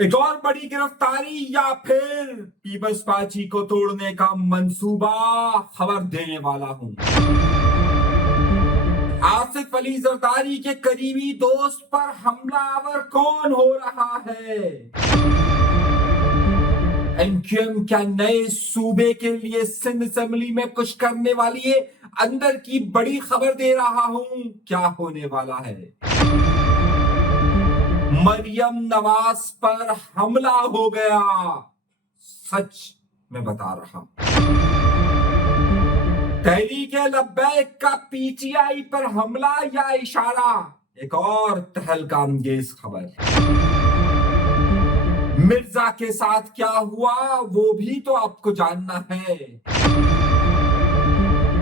एक और बड़ी गिरफ्तारी या फिर पीपल्स पार्टी को तोड़ने का मंसूबा, खबर देने वाला हूं। आसिफ अली जरदारी के करीबी दोस्त पर हमलावर कौन हो रहा है? एमक्यूएम क्या नए सूबे के लिए सिंध असेंबली में कुछ करने वाली है? अंदर की बड़ी खबर दे रहा हूं, क्या होने वाला है। मरियम नवाज पर हमला हो गया, सच मैं बता रहा हूं। तहरीक-ए-लब्बैक का पीटीआई पर हमला या इशारा, एक और तहलका अंगेज खबर। मिर्जा के साथ क्या हुआ वो भी तो आपको जानना है।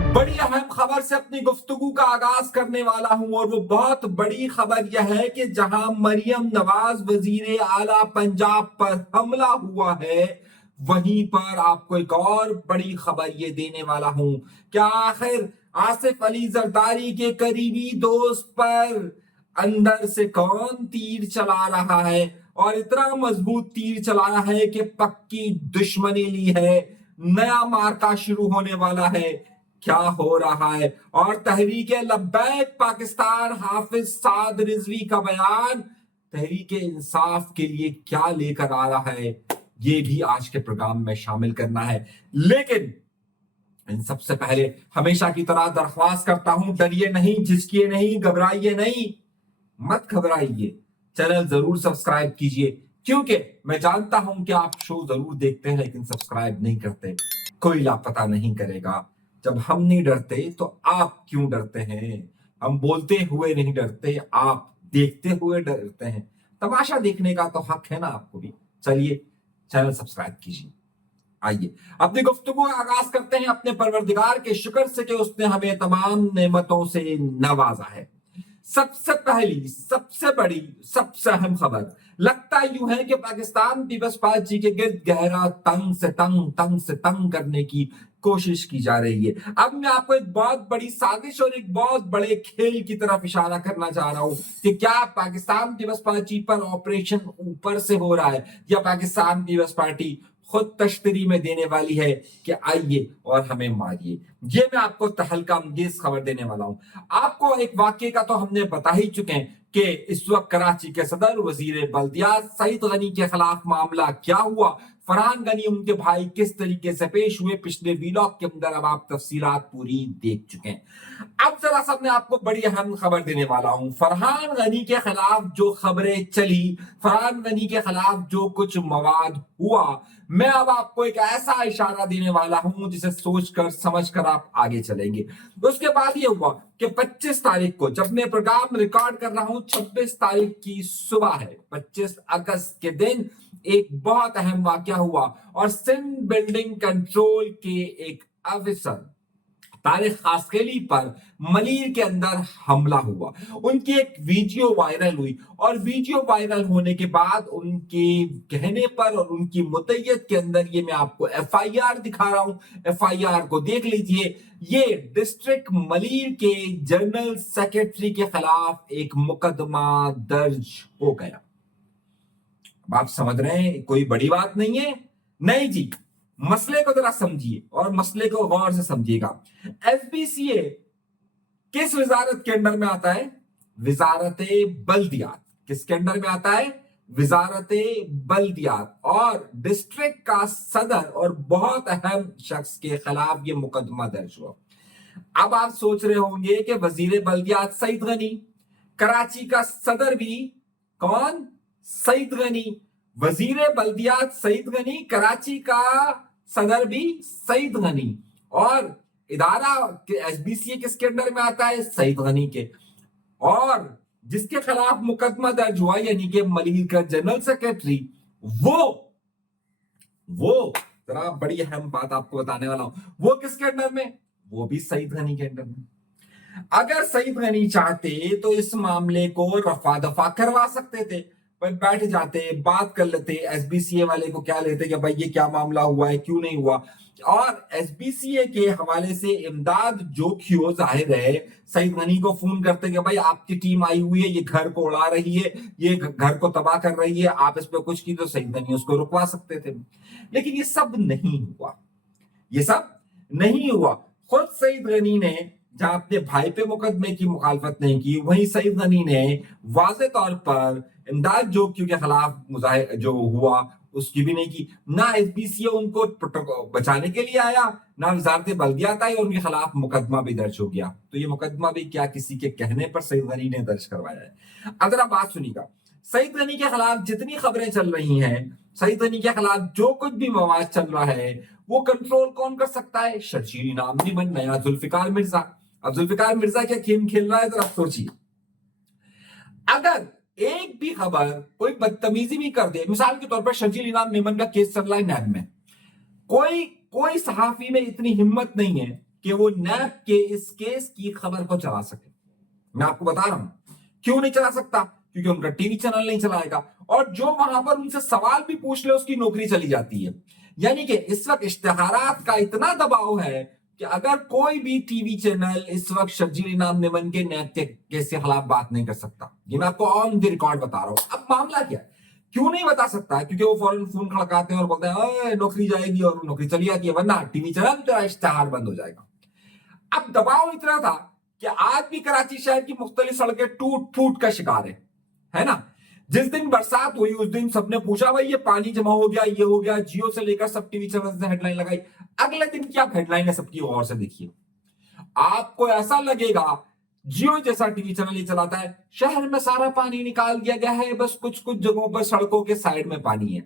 बड़ी अहम खबर से अपनी गुफ्तगू का आगाज करने वाला हूं और वो बहुत बड़ी खबर यह है कि जहां मरियम नवाज वजीर आला पंजाब पर हमला हुआ है, वहीं पर आपको एक और बड़ी खबर ये देने वाला हूं। क्या आखिर आसिफ अली जरदारी के करीबी दोस्त पर अंदर से कौन तीर चला रहा है, और इतना मजबूत तीर चला रहा है कि पक्की दुश्मनी ली है, नया मार्का शुरू होने वाला है। क्या हो रहा है? और तहरीक-ए-लब्बैक पाकिस्तान हाफिज साद रिजवी का बयान तहरीक-ए-इंसाफ के लिए क्या लेकर आ रहा है, ये भी आज के प्रोग्राम में शामिल करना है। लेकिन इन सबसे पहले हमेशा की तरह दरख्वास्त करता हूं, डरिए नहीं, झिझकिए नहीं, घबराइए नहीं, मत घबराइए, चैनल जरूर सब्सक्राइब कीजिए, क्योंकि मैं जानता हूं कि आप शो जरूर देखते हैं लेकिन सब्सक्राइब नहीं करते। कोई लापता नहीं करेगा। जब हम नहीं डरते तो आप क्यों डरते हैं? हम बोलते हुए नहीं डरते, आप देखते हुए डरते हैं। तमाशा देखने का तो हक है ना आपको भी। चलिए चैनल सब्सक्राइब कीजिए। आइए अपनी गुफ्तगू का आगाज करते हैं अपने परवरदिगार के शुक्र से कि उसने हमें तमाम नेमतों से नवाजा है। सबसे पहली, सबसे बड़ी, सबसे अहम खबर लगता यूं है कि पाकिस्तान पीपल्स पार्टी के गिर्द गहरा तंग से तंग करने की कोशिश की जा रही है। अब मैं आपको एक बहुत बड़ी साजिश और एक बहुत बड़े खेल की तरफ इशारा करना चाह रहा हूं कि क्या पाकिस्तान पीपल्स पार्टी पर ऑपरेशन ऊपर से हो रहा है, या पाकिस्तान पीपल्स पार्टी खुद तश्तरी में देने वाली है कि आइए और हमें मारिए। ये मैं आपको तहलका अंगेज खबर देने वाला हूं। आपको एक वाक्य का तो हमने बता ही चुके हैं कि इस वक्त कराची के सदर वजीर बल्दियात सईद गनी के खिलाफ मामला क्या हुआ, फरहान गनी उनके भाई किस तरीके से पेश हुए, पिछले वीलॉग के अंदर अब आप तफसीलात पूरी देख चुके हैं। अब जरा सा मैं आपको बड़ी अहम खबर देने वाला हूं। फरहान गनी के खिलाफ जो खबरें चली, फरहान गनी के खिलाफ जो कुछ मवाद हुआ, मैं अब आपको एक ऐसा इशारा देने वाला हूं जिसे सोचकर समझकर आप आगे चलेंगे। उसके बाद ये हुआ कि 25 तारीख को, जब मैं प्रोग्राम रिकॉर्ड कर रहा हूं 26 तारीख की सुबह है, 25 अगस्त के दिन एक बहुत अहम वाकया हुआ और सिंध बिल्डिंग कंट्रोल के एक अफसर तारिक खासकेली पर मलीर के अंदर हमला हुआ। उनकी एक वीडियो वायरल हुई और वीडियो वायरल होने के बाद उनके कहने पर और उनकी मुतय्यद के अंदर ये मैं आपको एफआईआर दिखा रहा हूं। एफआईआर को देख लीजिए। ये डिस्ट्रिक्ट मलीर के जनरल सेक्रेटरी के खिलाफ एक मुकदमा दर्ज हो गया। आप समझ रहे हैं कोई बड़ी बात नहीं है? नहीं जी, मसले को जरा समझिए और मसले को गौर से समझिएगा। एफबीसीए किस वजारत के अंडर में आता है? वजारत बल्दियात। किसके अंडर में आता है? वजारत बल्दियात। और डिस्ट्रिक्ट का सदर और बहुत अहम शख्स के खिलाफ ये मुकदमा दर्ज हुआ। अब आप सोच रहे होंगे कि वजीर बल्दियात सईद गनी, कराची का सदर भी कौन? सईद गनी। वजीर बल्दियात सईद गनी, कराची का सदर भी सईद गनी, और इदारा एसबीसीए किसके अंडर में आता है? सईद गनी के। और जिसके खिलाफ मुकदमा दर्ज हुआ यानी कि मलीर का जनरल सेक्रेटरी, वो जरा बड़ी अहम बात आपको बताने वाला हूं, वो किसके अंडर में? वो भी सईद गनी के अंडर में। अगर सईद गनी चाहते तो इस मामले को रफा दफा करवा सकते थे, भाई बैठ जाते, बात कर लेते, एसबीसीए वाले को क्या लेते कि भाई ये क्या मामला हुआ है, क्यों नहीं हुआ। और एसबीसीए के हवाले से इमदाद जोखियो जाहिर है सईद गनी को फोन करते कि भाई आपकी टीम आई हुई है, ये घर को उड़ा रही है, ये घर को तबाह कर रही है, आप इस पे कुछ की तो सईद गनी उसको रुकवा सकते थे। लेकिन ये सब नहीं हुआ, ये सब नहीं हुआ। खुद सईद गनी ने जहां अपने भाई पे मुकदमे की मुखालफत नहीं की, वहीं सईद गनी ने वाज़े तौर पर इमदाद जोगियों के खिलाफ जो हुआ उसकी भी नहीं की। ना एसबीसीए उनको बचाने के लिए आया, ना वजारत बल्दियात आई, और उनके खिलाफ मुकदमा भी दर्ज हो गया। तो ये मुकदमा भी क्या किसी के कहने पर सईद गनी ने दर्ज करवाया है? अब जरा बात सुनिएगा, सईद गनी के खिलाफ जितनी खबरें चल रही हैं, सईद गनी के खिलाफ जो कुछ भी मवाद चल रहा है, वो कंट्रोल कौन कर सकता है? शर्जील इनाम निमन, नया जुल्फिकार मिर्जा। अब जुल्फिकार मिर्जा क्या गेम खेल रहा है, जरा सोचिए। अगर एक भी खबर कोई बदतमीजी भी कर दे, मिसाल के तौर पर शर्जील इनाम निमन का केस चल रहा है नैब में, कोई कोई सहाफी में इतनी हिम्मत नहीं है कि वो नैब के इस केस की खबर को चला सके। मैं आपको बता रहा हूं क्यों नहीं चला सकता, क्योंकि उनका टीवी चैनल नहीं चलाएगा, और जो वहां पर उनसे सवाल भी पूछ ले उसकी नौकरी चली जाती है। यानी कि इस वक्त इश्तिहारात का इतना दबाव है कि अगर कोई भी टीवी चैनल इस वक्त शर्जील इनाम निमन के नैब के केस के खिलाफ बात नहीं कर सकता। ये मैं आपको ऑन द रिकॉर्ड बता रहा हूं। अब मामला क्या है, क्यों नहीं बता सकता? क्योंकि वो फौरन फोन खड़काते हैं और बोलते हैं नौकरी जाएगी, और नौकरी चली जाती है, वरना टीवी चैनल तेरा इश्तिहार बंद हो जाएगा। अब दबाव इतना था कि आज भी कराची शहर की मुख्तलिफ सड़कें टूट फूट का शिकार है ना। जिस दिन बरसात हुई उस दिन सबने पूछा भाई ये पानी जमा हो गया, ये हो गया, जियो से लेकर सब टीवी चैनल से हेडलाइन लगाई। अगले दिन क्या हेडलाइन है सबकी, गौर से देखिए। आपको ऐसा लगेगा जियो जैसा टीवी चैनल ये चलाता है, शहर में सारा पानी निकाल दिया गया है, बस कुछ कुछ जगहों पर सड़कों के साइड में पानी है।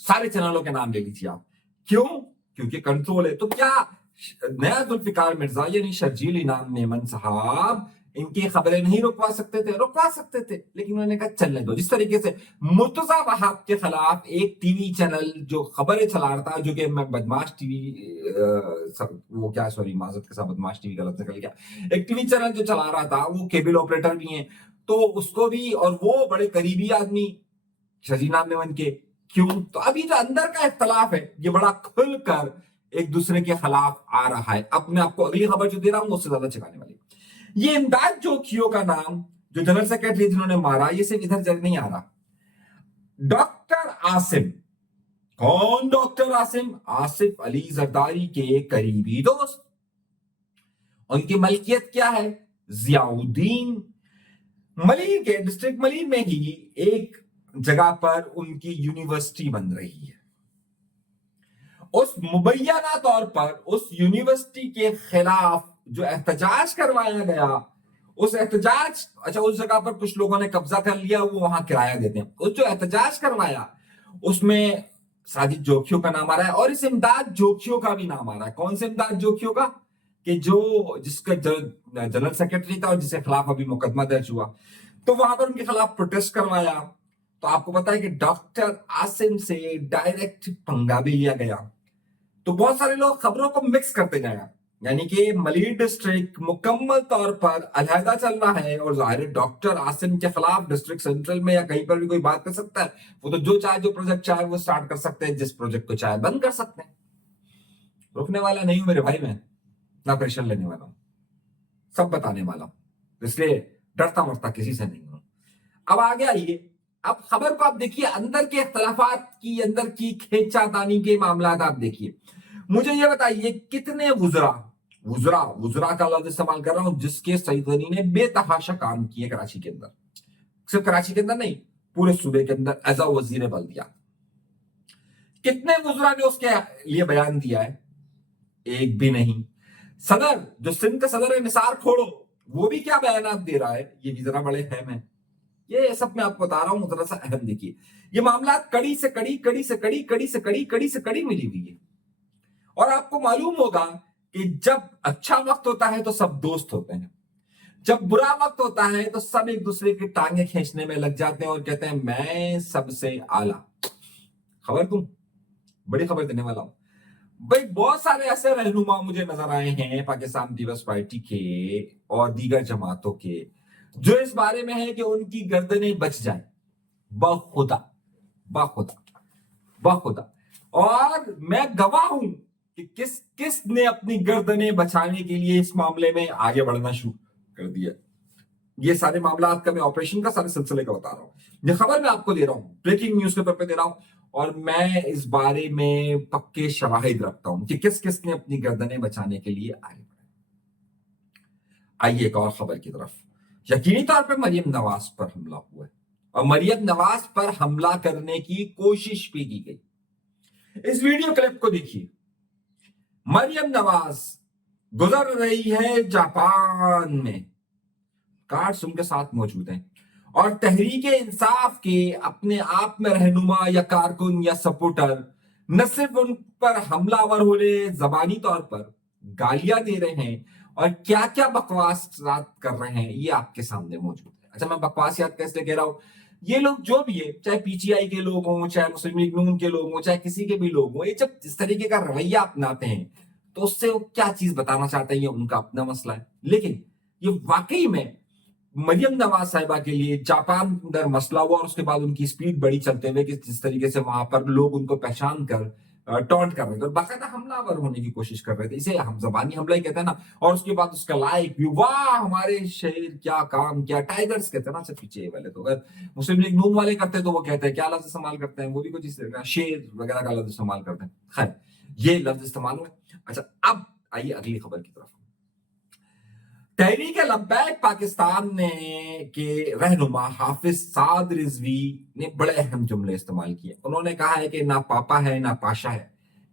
सारे चैनलों के नाम ले लीजिए आप। क्यों? क्योंकि कंट्रोल है। तो क्या नया जुल्फिकार मिर्जा यानी शर्जील इनाम मेमन साहब इनकी खबरें नहीं रुकवा सकते थे? रुकवा सकते थे, लेकिन उन्होंने कहा चलने दो। जिस तरीके से मुर्तजा वहाब के खिलाफ एक टीवी चैनल जो खबरें चला रहा था, जो कि मैं बदमाश टीवी वो क्या सॉरी माजरत के साथ बदमाश टीवी गलत निकल गया, एक टीवी चैनल जो चला रहा था वो केबल ऑपरेटर भी है, तो उसको भी, और वो बड़े करीबी आदमी शर्जील इनाम मेमन के। क्यों? तो अभी जो अंदर का इख्तलाफ है ये बड़ा खुलकर एक दूसरे के खिलाफ आ रहा है। अब मैं आपको अगली खबर जो दे रहा हूं उससे ज्यादा चकाने वाली। ये इमदाद जोखियो का नाम जो जनरल सेक्रेटरी जिन्होंने मारा, ये सिर्फ इधर जग नहीं आ रहा। डॉक्टर आसिम, कौन डॉक्टर आसिम? आसिफ अली जरदारी के करीबी दोस्त। उनकी मलकियत क्या है? जियाउद्दीन। मलिर के डिस्ट्रिक्ट मलिर में ही एक जगह पर उनकी यूनिवर्सिटी बन रही है। उस मुबैना तौर पर उस यूनिवर्सिटी के खिलाफ जो एहतजाज करवाया गया, उस एहतजाज, अच्छा उस जगह पर कुछ लोगों ने कब्जा कर लिया, वो वहां किराया देते हैं। उस जो एहतजाज करवाया उसमें साजिद जोखियो का नाम आ रहा है, और इस इमदाद जोखियो का भी नाम आ रहा है। कौन से इमदाद जोखियो का? कि जो जिसका जनरल सेक्रेटरी था और जिसके खिलाफ अभी मुकदमा दर्ज हुआ, तो वहां पर उनके खिलाफ प्रोटेस्ट करवाया। तो आपको पता है कि डॉक्टर आसिम से डायरेक्ट पंगा भी लिया गया। तो बहुत सारे लोग खबरों को मिक्स करते गए, यानी कि मलिर डिस्ट्रिक्ट मुकम्मल तौर पर अलहदा चल रहा है, और जाहिर डॉक्टर आसिम के खिलाफ डिस्ट्रिक्ट सेंट्रल में या कहीं पर भी कोई बात कर सकता है। वो तो जो चाहे, जो प्रोजेक्ट चाहे वो स्टार्ट कर सकते हैं, जिस प्रोजेक्ट को चाहे बंद कर सकते हैं। रुकने वाला नहीं हूं मेरे भाई, मैं ना प्रेशर लेने वाला हूं, सब बताने वाला हूं, इसलिए डरता मरता किसी से नहीं हूं। अब आगे आइए, अब खबर को आप देखिए, अंदर के इख्तलाफात की, अंदर की खींचातानी के मामला आप देखिए। मुझे ये बताइए कितने वुजरा वुजरा वुजरा का लफ्ज इस्तेमाल कर रहा हूं जिसके सईद गनी ने बेतहाशा काम किए कराची के अंदर, सिर्फ कराची के अंदर नहीं पूरे सूबे के अंदर एज अ वजीर बल्दिया। कितने वुजरा ने उसके लिए बयान दिया है? एक भी नहीं। सदर जो सिंध का सदर है निसार खोड़ो, वो भी क्या बयान दे रहा है, ये भी जरा बड़े अहम है। ये सब मैं आपको बता रहा हूं, जरा सा अहम देखिए। ये मामला कड़ी से कड़ी, कड़ी से कड़ी, कड़ी से कड़ी, कड़ी से कड़ी मिली हुई है। और आपको मालूम होगा कि जब अच्छा वक्त होता है तो सब दोस्त होते हैं, जब बुरा वक्त होता है तो सब एक दूसरे की टांगे खींचने में लग जाते हैं और कहते हैं मैं सबसे आला। खबर दूं, बड़ी खबर देने वाला हूं भाई। बहुत सारे ऐसे रहनुमा मुझे नजर आए हैं पाकिस्तान पीपल्स पार्टी के और दीगर जमातों के, जो इस बारे में है कि उनकी गर्दनें बच जाए। बखुदा बखुदा बखुदा। और मैं गवाह हूं कि किस ने अपनी गर्दनें बचाने के लिए इस मामले में आगे बढ़ना शुरू कर दिया। ये सारे मामला का मैं ऑपरेशन का सारे सिलसिले का बता रहा हूं। ये खबर मैं आपको दे रहा हूं, ब्रेकिंग न्यूज पेपर पे दे रहा हूं, और मैं इस बारे में पक्के शवाहिद रखता हूं कि किस ने अपनी गर्दनें बचाने के लिए आगे बढ़ा। आइए एक और खबर की तरफ। यकीनी तौर पर मरियम नवाज पर हमला हुआ है और मरियम नवाज पर हमला करने की कोशिश भी की गई। इस वीडियो क्लिप को देखिए। मरियम नवाज गुजर रही है जापान में, कार्ड्स उनके साथ मौजूद हैं, और तहरीक इंसाफ के अपने आप में रहनुमा या कारकुन या सपोर्टर न सिर्फ उन पर हमलावर होने, जबानी तौर पर गालियां दे रहे हैं और क्या क्या बकवास कर रहे हैं, ये आपके सामने मौजूद है। अच्छा, मैं बकवास याद कैसे कह रहा हूं, ये लोग जो भी है, चाहे पीटीआई के लोग हों, चाहे मुस्लिम लीग नून के लोग हों, चाहे किसी के भी लोग हों, ये जब इस तरीके का रवैया अपनाते हैं तो उससे वो क्या चीज बताना चाहते हैं ये उनका अपना मसला है। लेकिन ये वाकई में मरियम नवाज साहिबा के लिए जापान अंदर मसला हुआ और उसके बाद उनकी स्पीड बड़ी चलते हुए कि जिस तरीके से वहां पर लोग उनको पहचान कर टॉन्ट कर रहे थे और बाकायदा हमलावर होने की कोशिश कर रहे थे। इसे हम जबानी हमला ही कहते हैं ना। और उसके बाद उसका लाइक व्यू, वाह हमारे शेर क्या काम किया, टाइगर्स कहते हैं ना। अच्छा, पीछे वाले तो अगर मुस्लिम लीग नून वाले करते तो वो कहते हैं क्या लफ्ज इस्तेमाल करते हैं, वो भी कुछ इस तरह का शेर वगैरह का लफ्ज इस्तेमाल करते हैं। खैर, ये लफ्ज इस्तेमाल हुआ। अच्छा, अब आइए अगली खबर की तरफ। तहरीक लब्बैक पाकिस्तान ने के रहनुमा हाफिज साद रिजवी ने बड़े अहम जुमले इस्तेमाल किए। उन्होंने कहा है कि ना पापा है ना पाशा है।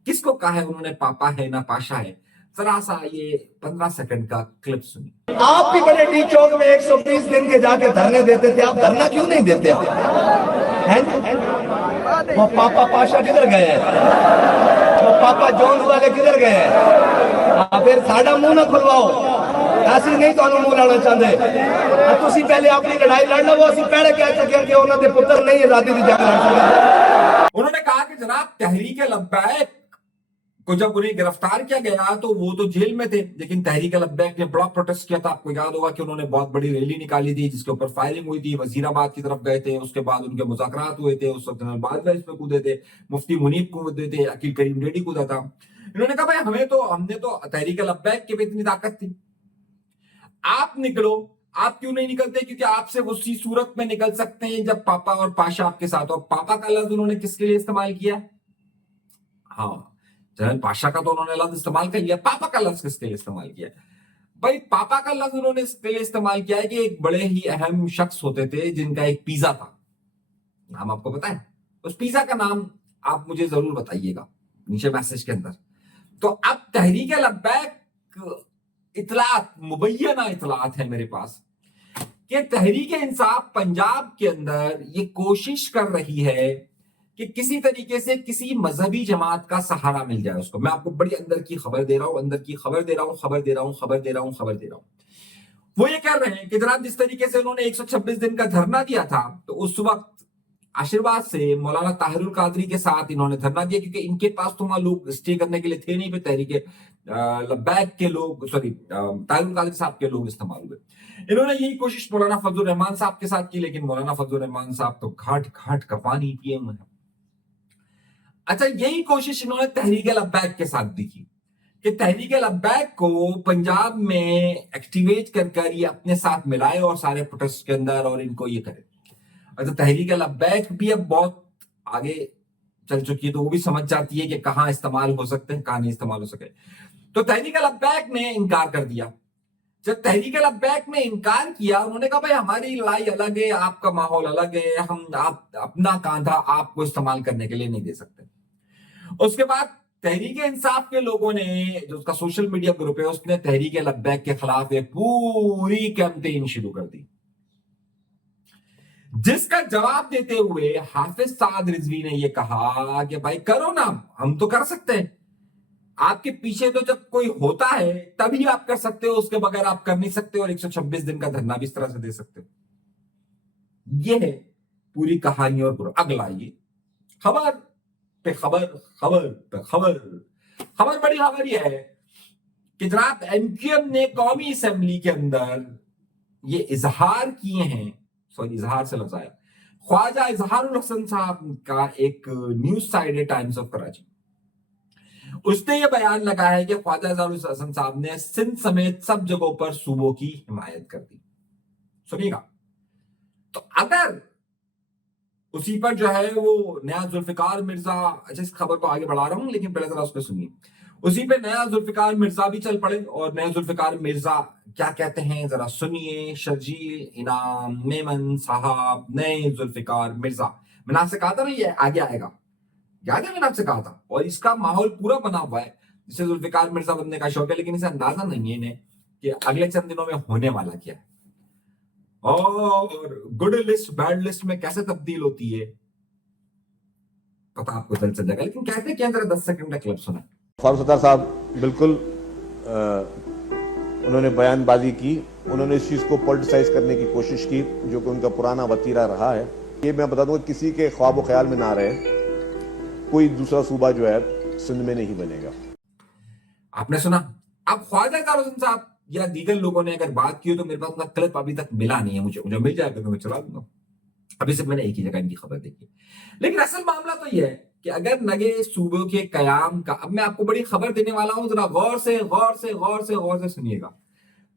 किसको कहा है उन्होंने पापा है ना पाशा है? जरा सा ये 15 सेकंड का क्लिप सुनिए। आप भी बड़े डी चौक में 120 दिन के जाके धरने देते थे, आप धरना क्यों नहीं देते हैं? वो पापा पाशा किधर गए हैं? वो पापा जोन्स वाले किधर गए हैं? आप फिर साडा मुंह ना खुलवाओ, ਅਸੀਂ ਨਹੀਂ ਤੁਹਾਨੂੰ ਮੂੰਹ ਲਾਣਾ ਚਾਹੁੰਦੇ। ਤੁਸੀਂ ਪਹਿਲੇ ਆਪਣੀ ਲੜਾਈ ਲੜ ਲਵੋ, ਅਸੀਂ ਪਹਿਲੇ ਕਹਿ ਚੁੱਕੇ ਕਿ ਉਹਨਾਂ ਦੇ ਪੁੱਤਰ ਨਹੀਂ ਆਜ਼ਾਦੀ ਦੀ ਜੰਗ ਲੜ ਸਕਦੇ। उन्होंने कहा कि जनाब तहरीक लब्बैक को जब उन्हें गिरफ्तार किया गया तो वो तो जेल में थे, लेकिन तहरीक लब्बैक ने बड़ा प्रोटेस्ट किया था। आपको याद होगा कि उन्होंने बहुत बड़ी रैली निकाली थी जिसके ऊपर फायरिंग हुई थी, वजीराबाद की तरफ गए थे, उसके बाद उनके मुज़ाकरात हुए थे, उस वक्त बाजवा इसमें कूदे थे, मुफ्ती मुनीब कूदे थे, अकील करीम डेडी कूदा था। इन्होंने कहा भाई हमने तो तहरीक लब्बैक की भी इतनी ताकत थी, आप निकलो। आप क्यों नहीं निकलते? क्योंकि आपसे उसी सूरत में निकल सकते हैं जब पापा और पाशा आपके साथ हो। पापा का लफ्ज उन्होंने किसके लिए इस्तेमाल किया? हाँ, जनरल पाशा का तो उन्होंने लफ्ज इस्तेमाल कर लिया, पापा का लफ्ज किसके लिए इस्तेमाल किया? भाई पापा का लफ्ज उन्होंने इसके लिए इस्तेमाल किया है कि एक बड़े ही अहम शख्स होते थे जिनका एक पिज्जा था, नाम आपको पता है? उस पिज्जा का नाम आप मुझे जरूर बताइएगा नीचे मैसेज के अंदर। तो अब तहरीक लब्बैक इतलात, मुबैना इतलात है मेरे पास कि तहरीक इंसाफ पंजाब के अंदर ये कोशिश कर रही है कि किसी तरीके से किसी मजहबी जमात का सहारा मिल जाए उसको। मैं आपको बड़ी अंदर की खबर दे रहा हूं, अंदर की खबर दे रहा हूं, खबर दे रहा हूं, खबर दे रहा हूं, खबर दे रहा हूं। वो ये कह रहे हैं कि जनाब जिस तरीके से उन्होंने 126 दिन का धरना दिया था तो उस वक्त आशीर्वाद से मौलाना ताहिरुल कादरी के साथ इन्होंने धरना दिया, क्योंकि इनके पास तो वहां लोग स्टे करने के लिए थे नहीं, पे तहरीक लब्बैक के लोग, सॉरी ताहिरुल कादरी साहब के लोग इस्तेमाल हुए। इन्होंने यही कोशिश मौलाना फजलुर रहमान साहब के साथ की, लेकिन मौलाना फजलुर रहमान साहब तो घाट घाट का पानी पिए हुए हैं। अच्छा, यही कोशिश इन्होंने तहरीक लब्बैक के साथ भी की कि तहरीक लब्बैक को पंजाब में एक्टिवेट कर ये अपने साथ मिलाए और सारे प्रोटेस्ट के अंदर और इनको ये करे। अच्छा, तहरीक लब्बैक भी अब बहुत आगे चल चुकी है तो वो भी समझ जाती है कि कहां इस्तेमाल हो सकते हैं, कहां नहीं इस्तेमाल हो सके। तो तहरीक लब्बैक ने इनकार कर दिया। जब तहरीक लब्बैक ने इनकार किया, उन्होंने कहा भाई हमारी लड़ाई अलग है, आपका माहौल अलग है, आप अपना कांधा आपको इस्तेमाल करने के लिए नहीं दे सकते। उसके बाद तहरीक इंसाफ के लोगों ने, जो उसका सोशल मीडिया ग्रुप है, उसने तहरीक लब्बैक के खिलाफ एक पूरी कैंपेन शुरू कर दी, जिसका जवाब देते हुए हाफिज साद रिजवी ने यह कहा कि भाई करो ना, हम तो कर सकते हैं, आपके पीछे तो जब कोई होता है तभी आप कर सकते हो, उसके बगैर आप कर नहीं सकते, और 126 दिन का धरना भी इस तरह से दे सकते हो। यह है पूरी कहानी। और अगला ये खबर पे खबर, खबर पे खबर, खबर बड़ी खबर यह है कि जनाब एमक्यूएम ने कौमी असेंबली के अंदर یہ اظہار کیے ہیں، سوری اظہار سے لفظ آیا، خواجہ اظہار الحسن صاحب کا ایک نیوز سائٹ ہے ٹائمز آف کراچی، اس نے یہ بیان لگا ہے کہ خواجہ اظہار الحسن صاحب نے سندھ سمیت سب جگہوں پر صوبوں کی حمایت کر دی. سنیے گا، تو اگر اسی پر جو ہے وہ نیا ذوالفقار مرزا، اچھا اس خبر کو آگے بڑھا رہا ہوں لیکن پہلے ذرا اس پہ سنیے، اسی پہ نیا ذوالفقار مرزا بھی چل پڑے، اور نیا ذوالفقار مرزا کیا کہتے ہیں ذرا سنیے. شرجیل انعام میمن صاحب نئے ذوالفقار مرزا، میں نے آپ سے کہا تھا نا یہ آگے آئے گا، یاد ہے میں نے آپ سے کہا تھا، اور اس کا ماحول پورا بنا ہوا ہے جسے ذوالفقار مرزا بننے کا شوق ہے، لیکن اسے اندازہ نہیں ہے انہیں کہ اگلے چند دنوں میں ہونے والا کیا ہے، اور گڈ لسٹ بیڈ لسٹ میں کیسے تبدیل ہوتی ہے پتا آپ کو چل جائے گا. لیکن کہتے کیا، ذرا 10 سیکنڈ کا کلپ سنا. فاروق ستار صاحب بالکل انہوں نے بیان بازی کی، انہوں نے اس چیز کو پولیٹیسائز کرنے کی کوشش کی جو کہ ان کا پرانا وتیرہ رہا ہے. یہ میں بتا دوں کہ کسی کے خواب و خیال میں نہ رہے، کوئی دوسرا صوبہ جو ہے سندھ میں نہیں بنے گا. آپ نے سنا. اب خواجہ اظہار حسن صاحب یا دیگر لوگوں نے اگر بات کی ہو تو میرے پاس ان کا کلپ ابھی تک ملا نہیں ہے، مجھے مل جائے گا تو میں چلا دوں گا. ابھی صرف میں نے ایک ہی جگہ ان کی خبر دیکھی. لیکن اصل معاملہ تو یہ ہے کہ اگر نئے صوبوں کے قیام کا، اب میں آپ کو بڑی خبر دینے والا ہوں، ذرا غور سے سنیے گا.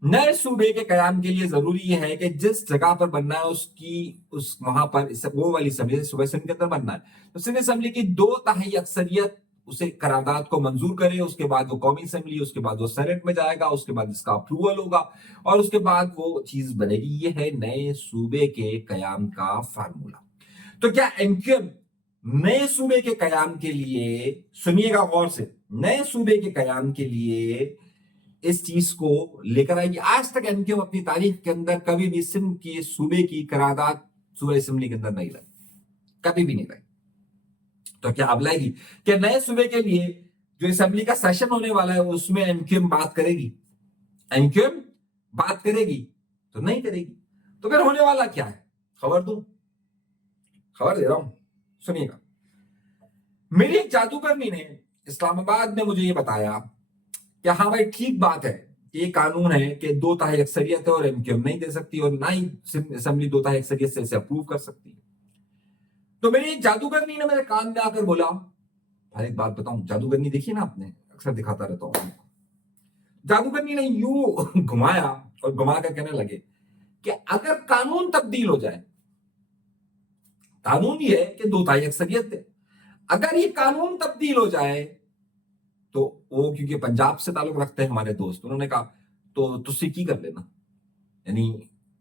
نئے صوبے کے قیام کے لیے ضروری یہ ہے کہ جس جگہ پر بننا ہے اس وہاں پر وہ والی اسمبلی صوبہ سندھ کے اندر بننا ہے، تو سندھ اسمبلی کی 2/3 اکثریت اسے قرارداد کو منظور کرے، اس کے بعد وہ قومی اسمبلی، اس کے بعد وہ سینٹ میں جائے گا، اس کے بعد اس کا اپروول ہوگا، اور اس کے بعد وہ چیز بنے گی. یہ ہے نئے صوبے کے قیام کا فارمولا. تو کیا ایم کیو ایم نئے صوبے کے قیام کے لیے، سنیے گا غور سے، نئے صوبے کے قیام کے لیے اس چیز کو لے کر آئے گی؟ آج تک ایم کیو ایم اپنی تاریخ کے اندر کبھی بھی سندھ کی صوبے کی قرارداد صوبہ اسمبلی کے اندر نہیں لائی، کبھی بھی نہیں لائی. تو کیا اب لائے گی کہ نئے صوبے کے لیے جو اسمبلی کا سیشن ہونے والا ہے اس میں ایم کیو ایم بات کرے گی؟ ایم کیو ایم بات کرے گی تو نہیں کرے گی. تو پھر ہونے والا کیا ہے؟ خبر دے رہا ہوں، سنیے گا. میری ایک جادوگرنی نے اسلام آباد میں مجھے یہ بتایا کہ ہاں بھائی ٹھیک بات ہے، یہ قانون ہے کہ 2/3 اکثریت ہے اور ایم کیو ایم نہیں دے سکتی، اور نہ ہی اسمبلی 2/3 اکثریت سے اسے اپروو کر سکتی. تو میری ایک جادوگرنی نے میرے کان میں آ کر بولا، بھائی ایک بات بتاؤں، جادوگرنی دیکھی نا آپ نے، اکثر دکھاتا رہتا ہوں. جادوگرنی نے یوں گھمایا اور گھما کر کہنے لگے کہ اگر قانون تبدیل ہو جائے، قانون یہ ہے کہ 2/3 اکثریت ہے، اگر یہ قانون تبدیل ہو جائے تو وہ کیونکہ پنجاب سے تعلق رکھتے ہیں ہمارے دوست، انہوں نے کہا تو تجھ سے کی کر لینا. یعنی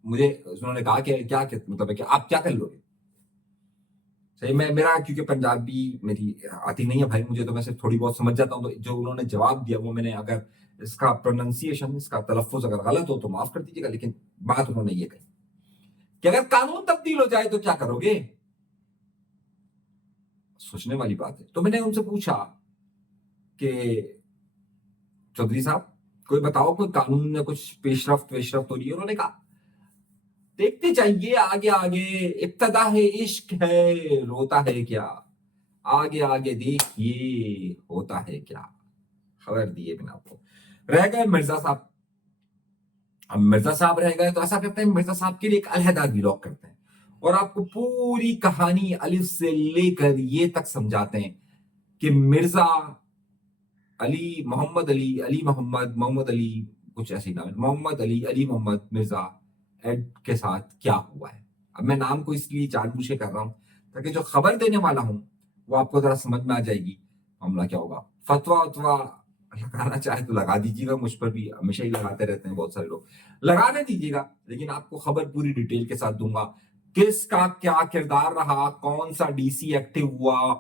مجھے انہوں نے کہا کہ کیا مطلب ہے کہ آپ کیا کر لو گے. صحیح، میرا کیونکہ پنجابی میری آتی نہیں ہے بھائی مجھے، تو میں صرف تھوڑی بہت سمجھ جاتا ہوں. تو جو انہوں نے جواب دیا وہ میں نے، اگر اس کا پروننسیشن، اس کا تلفظ اگر غلط ہو تو معاف کر دیجیے گا، لیکن بات انہوں نے یہ کہی کہ اگر قانون تبدیل ہو جائے تو کیا کرو گے. سوچنے والی بات ہے. تو میں نے ان سے پوچھا کہ چودھری صاحب کوئی بتاؤ، کوئی قانون میں کچھ پیش رفت ہو رہی ہے؟ انہوں نے کہا دیکھتے چاہیے آگے ابتدا ہے عشق ہے روتا ہے کیا، آگے دیکھیے ہوتا ہے کیا. خبر دیے بنا آپ کو. رہ گئے مرزا صاحب. اب مرزا صاحب رہ گئے تو ایسا کرتے ہیں مرزا صاحب کے لیے ایک علیحدہ ویلاگ کرتے ہیں اور آپ کو پوری کہانی الف سے لے کر یہ تک سمجھاتے ہیں کہ مرزا محمد علی کچھ ایسی نام، محمد علی محمد مرزا ایڈ کے ساتھ کیا ہوا ہے. اب میں نام کو اس لیے جان بوجھ کے کر رہا ہوں تاکہ جو خبر دینے والا ہوں وہ آپ کو ذرا سمجھ میں آ جائے گی معاملہ کیا ہوگا. فتوا لگانا چاہے تو لگا دیجیے گا، مجھ پر بھی ہمیشہ ہی لگاتے رہتے ہیں بہت سارے لوگ، لگانے دیجیے گا، لیکن آپ کو خبر پوری ڈیٹیل کے ساتھ دوں گا. کس کا کیا کردار رہا، کون سا ڈی سی ایکٹیو ہوا،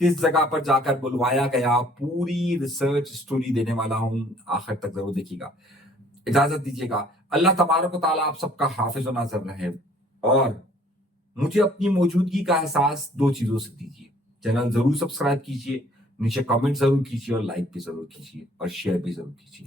کس جگہ پر جا کر بلوایا گیا، پوری ریسرچ سٹوری دینے والا ہوں. آخر تک ضرور دیکھیے گا. اجازت دیجیے گا. اللہ تبارک و تعالیٰ آپ سب کا حافظ و ناظر رہے، اور مجھے اپنی موجودگی کا احساس 2 چیزوں سے دیجیے. چینل ضرور سبسکرائب کیجیے، نیچے کامنٹ ضرور کیجیے، اور لائک بھی ضرور کیجیے، اور شیئر بھی ضرور کیجیے.